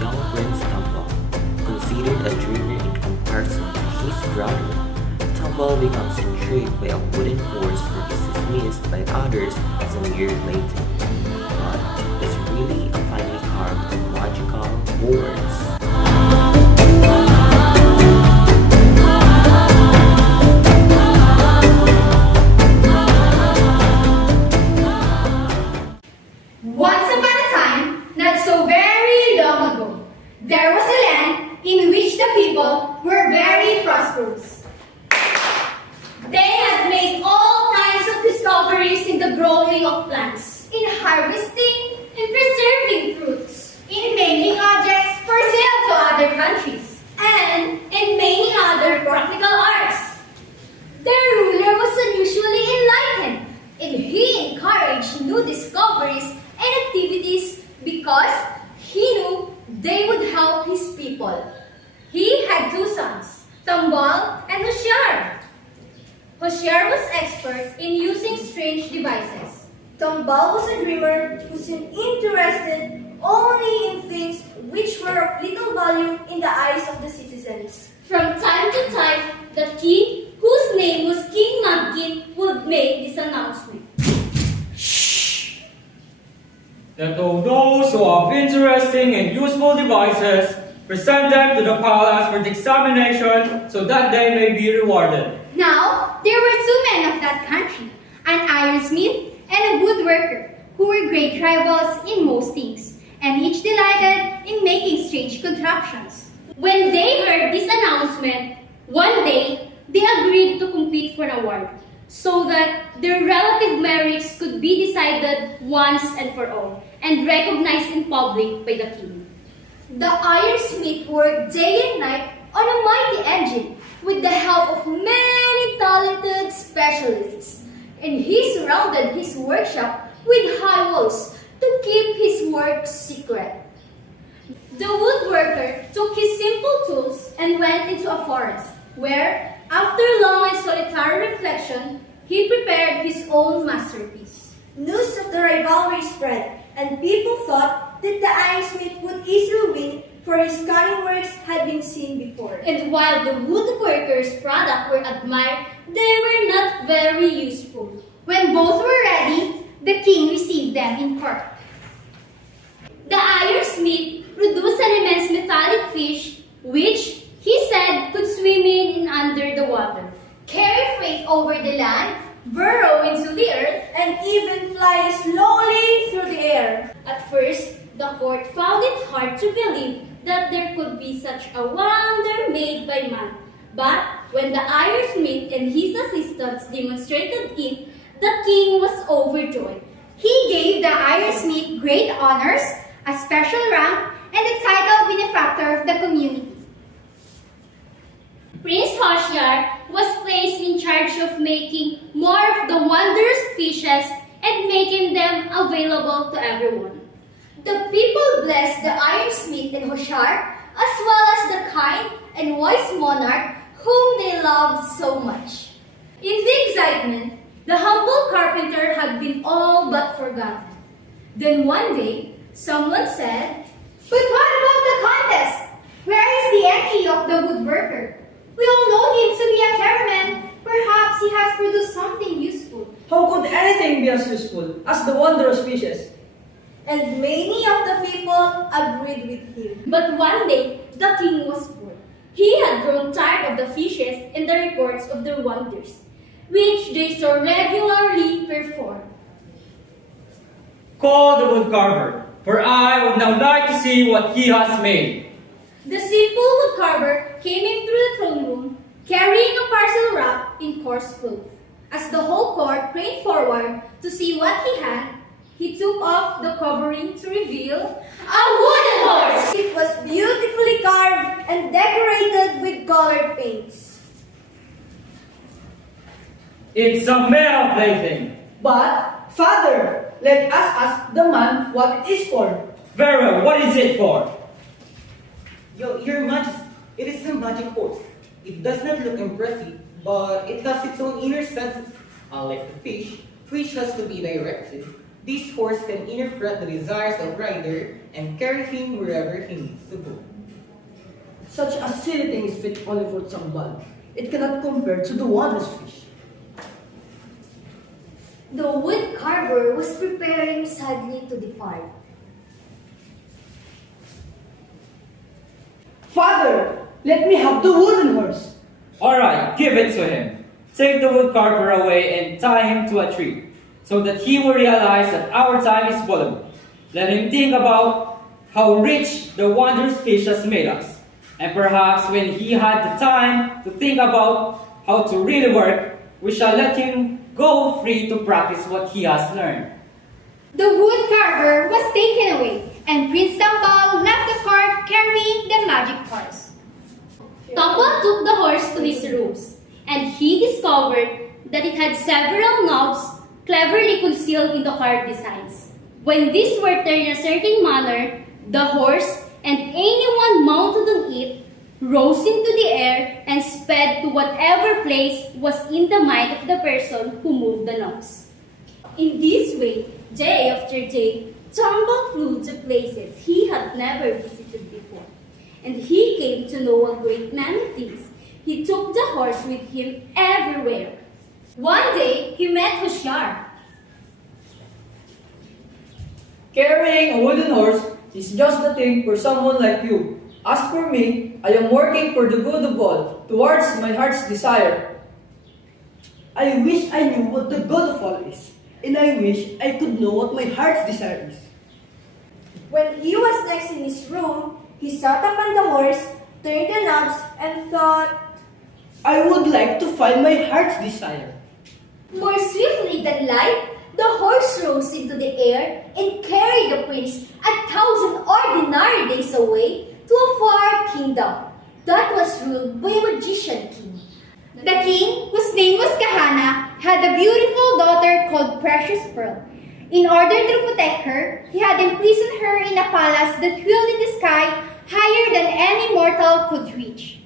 young Prince Tomball. Considered a dreamer in comparison to his brother, Tomball becomes intrigued by a wooden horse that is dismissed by others as a mere plaything, but is really a finely carved and magical horse. Once upon a time, not so very long ago, there was a land in which the people were very prosperous. They had made all kinds of discoveries in the growing of plants, in harvesting and preserving fruits, in making objects for sale to other countries, and in many other practical arts. Their ruler was unusually enlightened, and he encouraged new discoveries and activities because he knew they would help his people. He had two sons, Tomball and Hoshiyar. Hoshiyar was expert in using strange devices. Tomball was a dreamer who seemed interested only in things which were of little value in the eyes of the citizens. From time to time, the king, whose name was King Mugkin, would make this announcement. That all those who have interesting and useful devices, present them to the palace for the examination so that they may be rewarded. Now, there were two men of that country, an ironsmith and a woodworker, who were great rivals in most things, and each delighted in making strange contraptions. When they heard this announcement, one day they agreed to compete for an award, so that their relative merits could be decided once and for all, and recognized in public by the king. The ironsmith worked day and night on a mighty engine with the help of many talented specialists, and he surrounded his workshop with high walls to keep his work secret. The woodworker took his simple tools and went into a forest, where, after long and solitary reflection, he prepared his own masterpiece. News of the rivalry spread, and people thought that the ironsmith would easily win, for his cunning works had been seen before. And while the woodworker's products were admired, they were not very useful. When both were ready, the king received them in court. The ironsmith produced an immense metallic fish, which he said could swim in and under the water, Carry freight over the land, burrow into the earth, and even fly slowly through the air. At first, the court found it hard to believe that there could be such a wonder made by man. But when the ironsmith and his assistants demonstrated it, the king was overjoyed. He gave the ironsmith great honors, a special rank, and the title benefactor of the community. Prince Hoshiyar was placed in charge of making more of the wondrous fishes and making them available to everyone. The people blessed the ironsmith and Hoshiyar, as well as the kind and wise monarch whom they loved so much. In the excitement, the humble carpenter had been all but forgotten. Then one day, someone said, "But what about the contest? Where is the entry of the woodworker? We all know him to be a clever man. Perhaps he has produced something useful." How could anything be as useful as the wondrous fishes? And many of the people agreed with him. But one day, the king was bored. He had grown tired of the fishes and the reports of their wonders, which they so regularly performed. Call the woodcarver, for I would now like to see what he has made. The simple woodcarver came in through the throne room, carrying a parcel wrapped in coarse cloth. As the whole court craned forward to see what he had, he took off the covering to reveal a wooden horse! It was beautifully carved and decorated with colored paints. It's a mere plaything. But, Father, let us ask the man what it is for. Very well, what is it for? Your Majesty, it is a magic horse. It does not look impressive, but it has its own inner senses. Unlike the fish, which has to be directed, This horse can interpret the desires of rider and carry him wherever he needs to go. Such a silly thing is fit only for Sambal. It cannot compare to the wondrous fish. The wood carver was preparing sadly to depart. Father, let me have the wooden horse. Alright, give it to him. Take the wood carver away and tie him to a tree, so that he will realize that our time is valuable. Let him think about how rich the wondrous fish has made us. And perhaps when he had the time to think about how to really work, we shall let him go free to practice what he has learned. The wood carver was taken away, and Prince Tambal left the cart carrying the magic horse. Tambal took the horse to his rooms, and he discovered that it had several knobs cleverly concealed in the cart designs. When these were turned in a certain manner, the horse and anyone mounted on it rose into the air and sped to whatever place was in the mind of the person who moved the knobs. In this way, day after day, Tambal flew to places he had never visited before, and he came to know a great many things. He took the horse with him everywhere. One day, he met Hoshyar. Carrying a wooden horse is just the thing for someone like you. As for me, I am working for the good of all, towards my heart's desire. I wish I knew what the good of all is, and I wish I could know what my heart's desire is. When he was next in his room, he sat upon the horse, turned the knobs, and thought, I would like to find my heart's desire. more swiftly than light, the horse rose into the air and carried the prince 1,000 ordinary days away to a far kingdom that was ruled by a magician king. The king, whose name was Kahana, had a beautiful daughter called Precious Pearl. In order to protect her, he had imprisoned her in a palace that filled in the sky higher than any mortal could reach.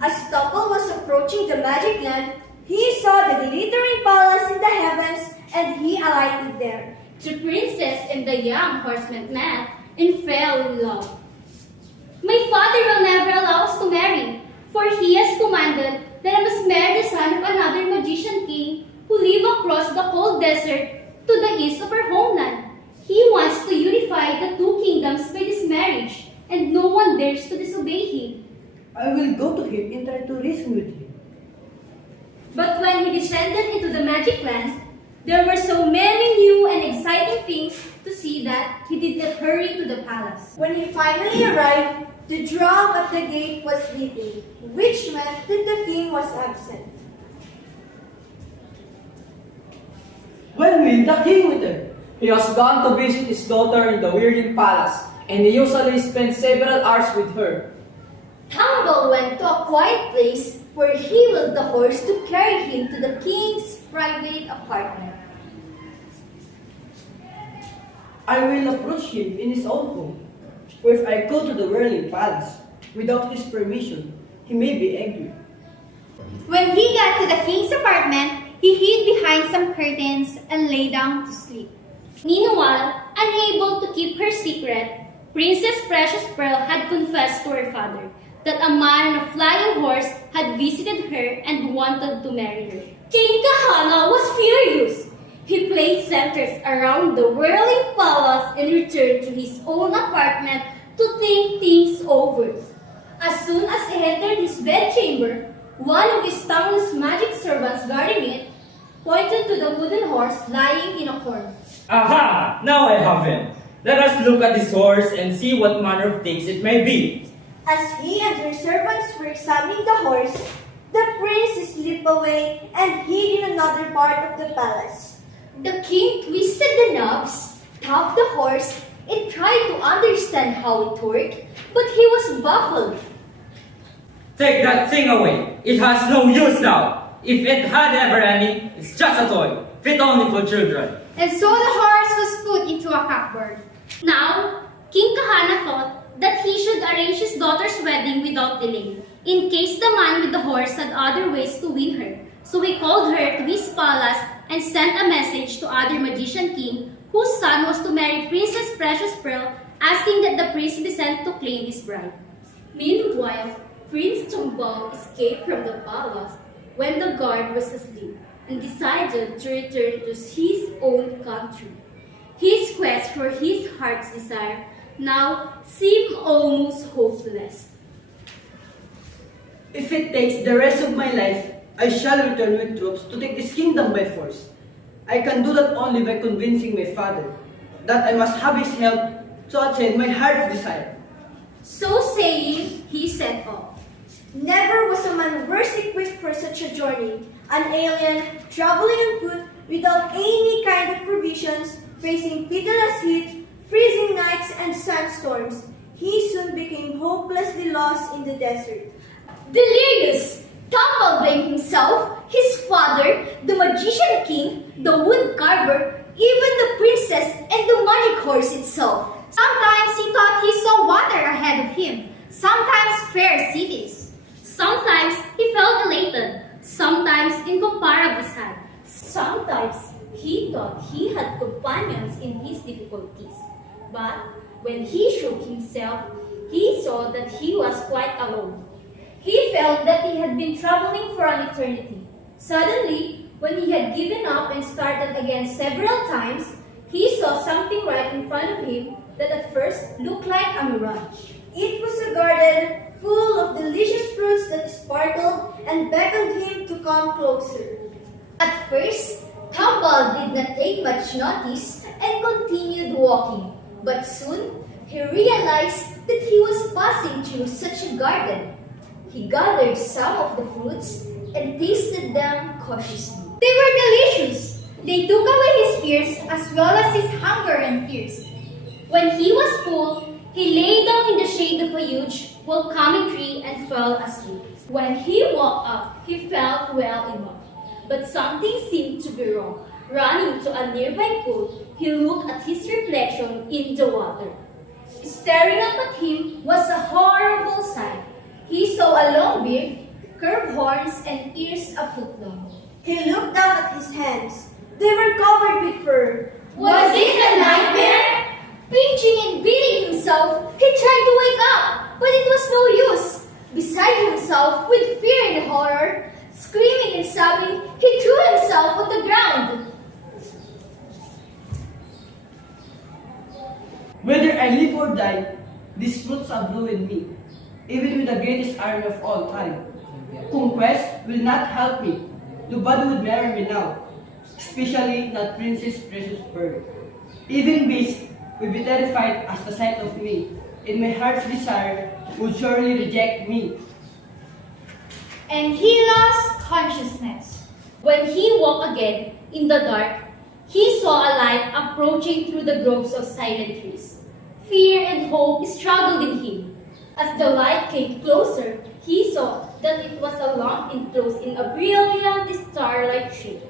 As Tambal was approaching the magic land, he saw the glittering palace in the heavens, and he alighted there. The princess and the young horseman met and fell in love. My father will never allow us to marry, for he has commanded that I must marry the son of another magician king who lives across the cold desert to the east of our homeland. He wants to unify the two kingdoms by this marriage, and no one dares to disobey him. I will go to him and try to reason with him. But when he descended into the magic land, there were so many new and exciting things to see that he did not hurry to the palace. When he finally arrived, the drum at the gate was beating, which meant that the king was absent. When will the king return? He has gone to visit his daughter in the Weirding Palace, and he usually spends several hours with her. Tambal went to a quiet place where he willed the horse to carry him to the king's private apartment. I will approach him in his own home. For if I go to the Whirling Palace without his permission, he may be angry. When he got to the king's apartment, he hid behind some curtains and lay down to sleep. Meanwhile, unable to keep her secret, Princess Precious Pearl had confessed to her father that a man on a flying horse had visited her and wanted to marry her. King Kahana was furious. He placed sentries around the whirling palace and returned to his own apartment to think things over. As soon as he entered his bedchamber, one of his tongueless magic servants guarding it pointed to the wooden horse lying in a corner. Aha! Now I have him. Let us look at this horse and see what manner of things it may be. As he and her servants were examining the horse, the prince slipped away and hid in another part of the palace. The king twisted the knobs, tapped the horse, and tried to understand how it worked, but he was baffled. Take that thing away. It has no use now. If it had ever any, it's just a toy, fit only for children. And so the horse was put into a cupboard. Now, King Kahana thought that he should arrange his daughter's wedding without delay, in case the man with the horse had other ways to win her. So he called her to his palace and sent a message to other magician king whose son was to marry Princess Precious Pearl, asking that the prince be sent to claim his bride. Meanwhile, Prince Tomball escaped from the palace when the guard was asleep and decided to return to his own country. His quest for his heart's desire now seemed almost hopeless. If it takes the rest of my life, I shall return with troops to take this kingdom by force. I can do that only by convincing my father that I must have his help to attain my heart's desire. So saying, he set off. Never was a man worse equipped for such a journey. An alien, traveling on foot without any kind of provisions, facing pitiless heat, freezing nights, and sandstorms. He soon became hopelessly lost in the desert. Delirious, Tomball blamed himself, his father, the magician king, the wood carver, even the princess, and the magic horse itself. Sometimes he thought he saw water ahead of him, sometimes fair cities. Sometimes he felt elated, sometimes incomparably sad. Sometimes he thought he had companions in his difficulties. But when he shook himself, he saw that he was quite alone. He felt that he had been traveling for an eternity. Suddenly, when he had given up and started again several times, he saw something right in front of him that at first looked like a mirage. It was a garden full of delicious fruits that sparkled and beckoned him to come closer. At first, Tomball did not take much notice and continued walking. But soon, he realized that he was passing through such a garden. He gathered some of the fruits and tasted them cautiously. They were delicious. They took away his fears as well as his hunger and thirst. When he was full, he lay down in the shade of a huge, welcoming tree and fell asleep. When he woke up, he felt well enough. But something seemed to be wrong. Running to a nearby pool, he looked at his reflection in the water. Staring up at him was a horrible sight. He saw a long beard, curved horns, and ears a foot long. He looked down at his hands. They were covered with fur. Was it a nightmare? Pinching and beating himself, he tried to wake up, but it was no use. Beside himself, with fear and horror, screaming and sobbing, he threw himself on the ground. Whether I live or die, these fruits have ruined me, even with the greatest army of all time. Conquest will not help me. Nobody would marry me now, especially not Princess Precious Pearl. Even beasts will be terrified at the sight of me, and my heart's desire would surely reject me. And he lost consciousness. When he woke again, in the dark, he saw a light approaching through the groves of silent trees. Fear and hope struggled in him. As the light came closer, he saw that it was a lamp enclosed in a brilliant starlight shape.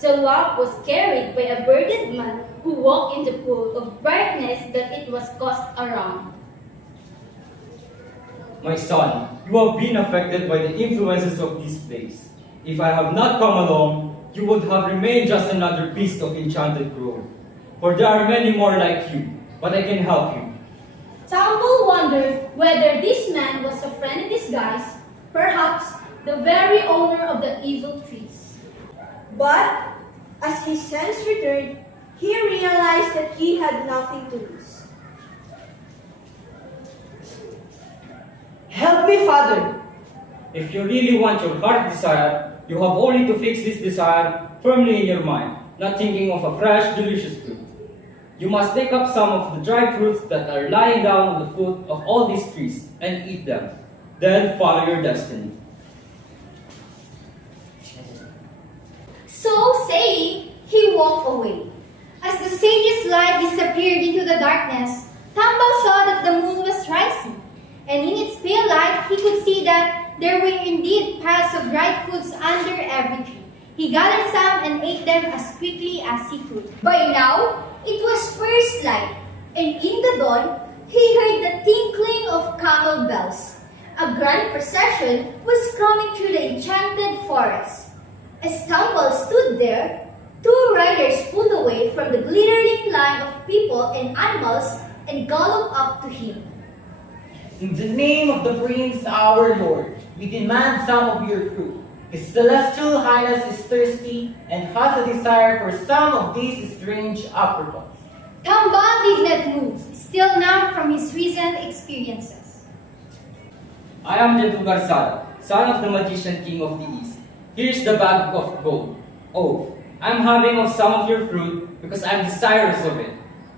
The lamp was carried by a bearded man who walked in the pool of brightness that it was cast around. My son, you have been affected by the influences of this place. If I have not come along, you would have remained just another beast of enchanted grove. For there are many more like you, but I can help you. Tomball wondered whether this man was a friend in disguise, perhaps the very owner of the evil trees. But as his sense returned, he realized that he had nothing to lose. Help me, Father! If you really want your heart desire, you have only to fix this desire firmly in your mind, not thinking of a fresh, delicious fruit. You must take up some of the dried fruits that are lying down on the foot of all these trees and eat them. Then follow your destiny. So saying, he walked away. As the sage's light disappeared into the darkness, Tomball saw that the moon was rising, and in its pale light he could see that there were indeed piles of dried fruits under every tree. He gathered some and ate them as quickly as he could. By now, it was first light, and in the dawn, he heard the tinkling of camel bells. A grand procession was coming through the enchanted forest. As Tomball stood there, Two riders pulled away from the glittering line of people and animals and galloped up to him. In the name of the Prince, our Lord, we demand some of your fruit. His Celestial Highness is thirsty and has a desire for some of these strange apricots. Tambal did not move, still numb from his recent experiences. I am Jatugarsada, son of the Magician King of the East. Here's the bag of gold. Oh, I'm having of some of your fruit because I'm desirous of it.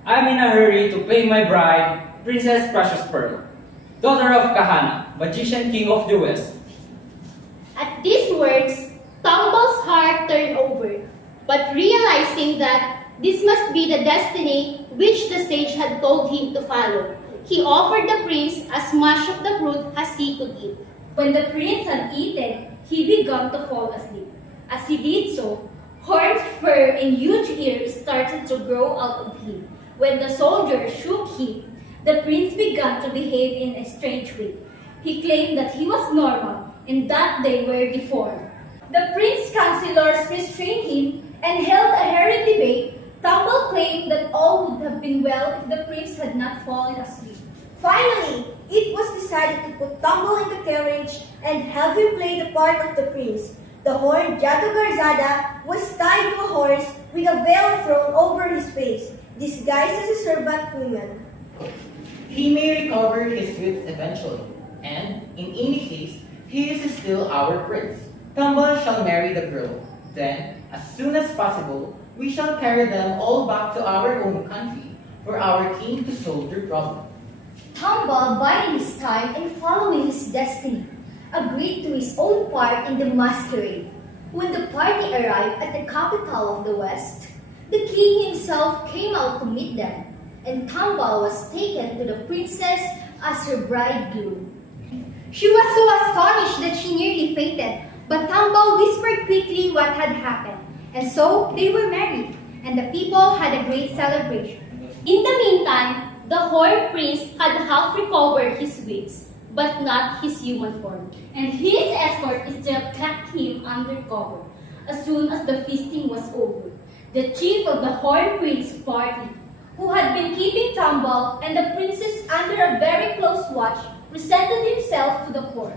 I'm in a hurry to pay my bride, Princess Precious Pearl, daughter of Kahana, Magician King of the West. At these words, Tambal's heart turned over, but realizing that this must be the destiny which the sage had told him to follow, he offered the prince as much of the fruit as he could eat. When the prince had eaten, he began to fall asleep. As he did so, horns, fur, and huge ears started to grow out of him. When the soldier shook him, the prince began to behave in a strange way. He claimed that he was normal and that they were deformed. The prince's counselors restrained him and held a heated debate. Tambal claimed that all would have been well if the prince had not fallen asleep. Finally, it was decided to put Tambal in the carriage and have him play the part of the prince. The horned Jatugarzada was tied to a horse with a veil thrown over his face, disguised as a servant woman. He may recover his wits eventually, and in any case, he is still our prince. Tambal shall marry the girl. Then, as soon as possible, we shall carry them all back to our own country for our king to solve their problem. Tambal, biding his time and following his destiny, agreed to his own part in the masquerade. When the party arrived at the capital of the West, the king himself came out to meet them, and Tambal was taken to the princess as her bridegroom. She was so astonished that she nearly fainted, but Tambal whispered quickly what had happened, and so they were married, and the people had a great celebration. In the meantime, the horned prince had half recovered his wits, but not his human form, and his escort still kept him under cover. As soon as the feasting was over, the chief of the horned prince party, who had been keeping Tambal and the princess under a very close watch, presented himself to the court.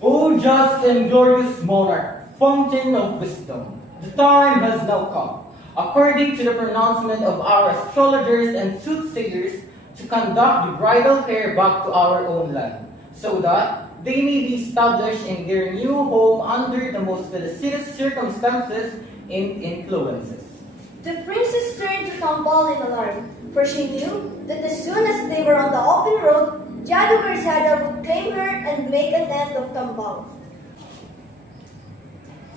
O just and glorious monarch, fountain of wisdom, the time has now come, according to the pronouncement of our astrologers and soothsayers, to conduct the bridal pair back to our own land, so that they may be established in their new home under the most felicitous circumstances and influences. The princess turned to Tambal in alarm, for she knew that as soon as they were on the open road, Jatugarzada would claim her and make an end of Tambal.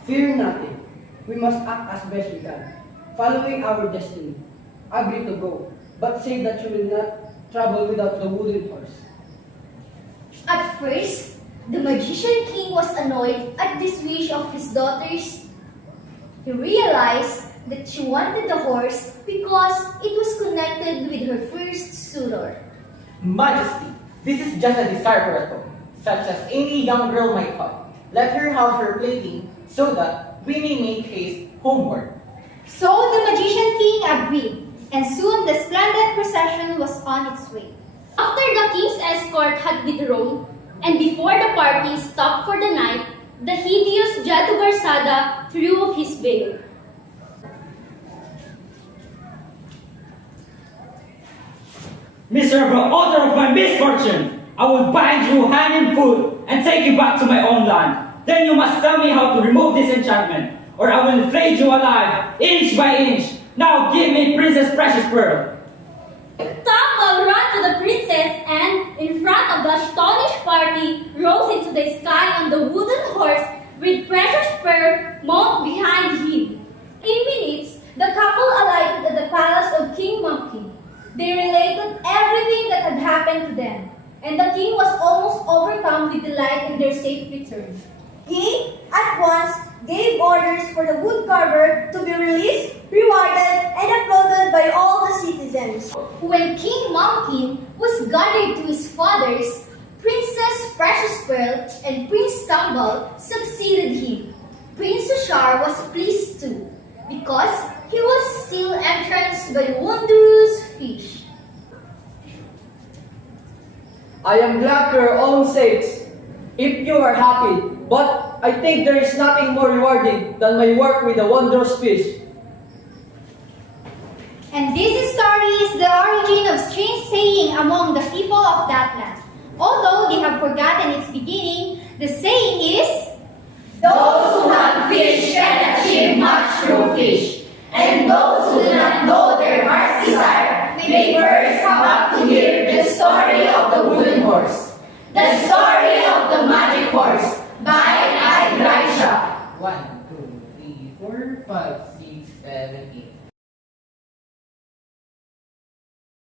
Fear nothing. We must act as best we can, following our destiny. Agree to go, but say that you will not travel without the wooden horse. At first, the magician king was annoyed at this wish of his daughter's. He realized that she wanted the horse because it was connected with her first suitor. Majesty, this is just a desire for a toy, such as any young girl might have. Let her have her plaything so that we may make haste homeward. So the magician king agreed, and soon the splendid procession was on its way. After the king's escort had withdrawn, and before the party stopped for the night, the hideous Jatugarzada threw off his veil. Miserable author of my misfortune! I will bind you hand and foot and take you back to my own land. Then you must tell me how to remove this enchantment, or I will flay you alive, inch by inch. Now give me Princess Precious Pearl. Tambal ran to the princess and, in front of the astonished party, rose into the sky on the wooden horse with Precious Pearl mounted behind him. In minutes, the couple alighted at the palace of King Mumpkin. They related everything that had happened to them, and the king was almost overcome with delight in their safe return. He at once gave orders for the woodcarver to be released, rewarded, and applauded by all the citizens. When King Mumpkin was gathered to his fathers, Princess Precious Pearl and Prince Tambal succeeded him. Prince Sushar was pleased too. because he was still entranced by the wondrous fish. I am glad for your own sakes, if you are happy, but I think there is nothing more rewarding than my work with the wondrous fish. And this story is the origin of strange saying among the people of that land. Although they have forgotten its beginning, the saying is, Those who have fish can achieve much through fish, and those who do not know their heart's desire may first come up to hear the story of the wooden horse. The story of the magic horse by Ike Grisha. 1, 2, 3, 4, 5, 6, 7, 8.